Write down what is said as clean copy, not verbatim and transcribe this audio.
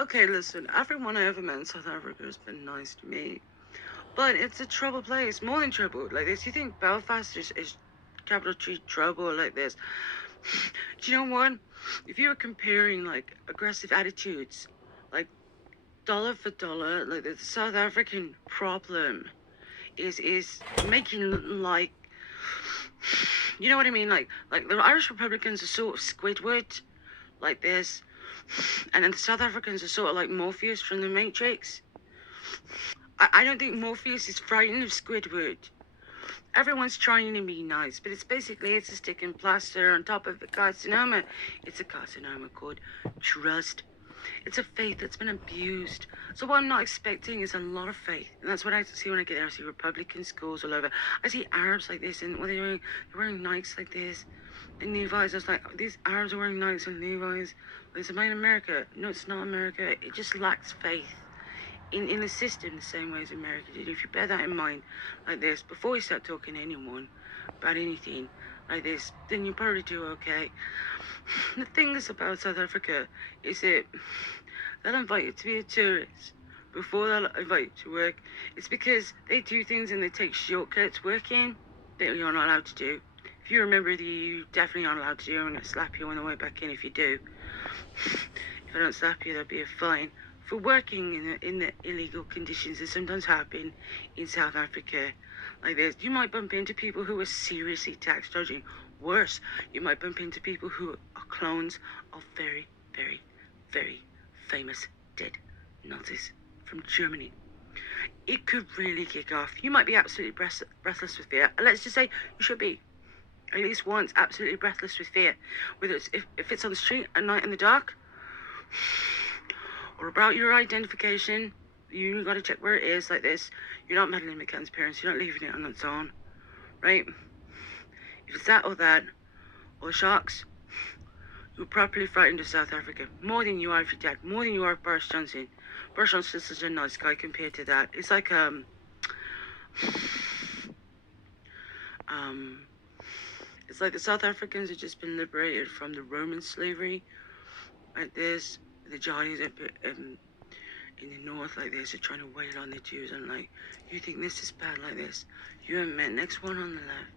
Okay, listen, everyone I ever met in South Africa has been nice to me. But it's a trouble place, more than trouble. Like this, you think Belfast is capital T trouble like this? Do you know what? If you were comparing like aggressive attitudes, like dollar for dollar, like the South African problem is making like, you know what I mean? Like the Irish Republicans are sort of Squidward, like this, and then the South Africans are sort of like Morpheus from the Matrix. I don't think Morpheus is frightened of Squidward. Everyone's trying to be nice, but it's a stick and plaster on top of a carcinoma. It's a carcinoma called trust. It's a faith that's been abused. So what I'm not expecting is a lot of faith. And that's what I see when I get there. I see Republican schools all over. I see Arabs like this, and what they're wearing Nikes like this. And Levi's, I was like, these Arabs are wearing Nikes and Levi's. Well, it's made in America. No, it's not America. It just lacks faith in the system the same way as America did. If you bear that in mind like this, before you start talking to anyone about anything like this, then you'll probably do okay. The thing is about South Africa is that they'll invite you to be a tourist before they'll invite you to work. It's because they do things and they take shortcuts working that you're not allowed to do. If you're a member of the EU, you definitely aren't allowed to do. I'm going to slap you on the way back in if you do. If I don't slap you, there'll be a fine for working in the illegal conditions that sometimes happen in South Africa like this. You might bump into people who are seriously tax dodging. Worse, you might bump into people who are clones of very, very, very famous dead Nazis from Germany. It could really kick off. You might be absolutely breathless with fear. Let's just say you should be. At least once, absolutely breathless with fear. Whether it's if it's on the street at night in the dark, or about your identification, you got to check where it is like this. You're not Madeleine McCann's parents. You're not leaving it on its own, right? If it's that, or sharks, you're properly frightened of South Africa. More than you are if you're dead. More than you are of Boris Johnson. Boris Johnson's such a nice guy compared to that. It's like, it's like the South Africans have just been liberated from the Roman slavery like this. The Johnnies in the north like this are trying to wait on the Jews. And like, you think this is bad like this? You haven't met next one on the left.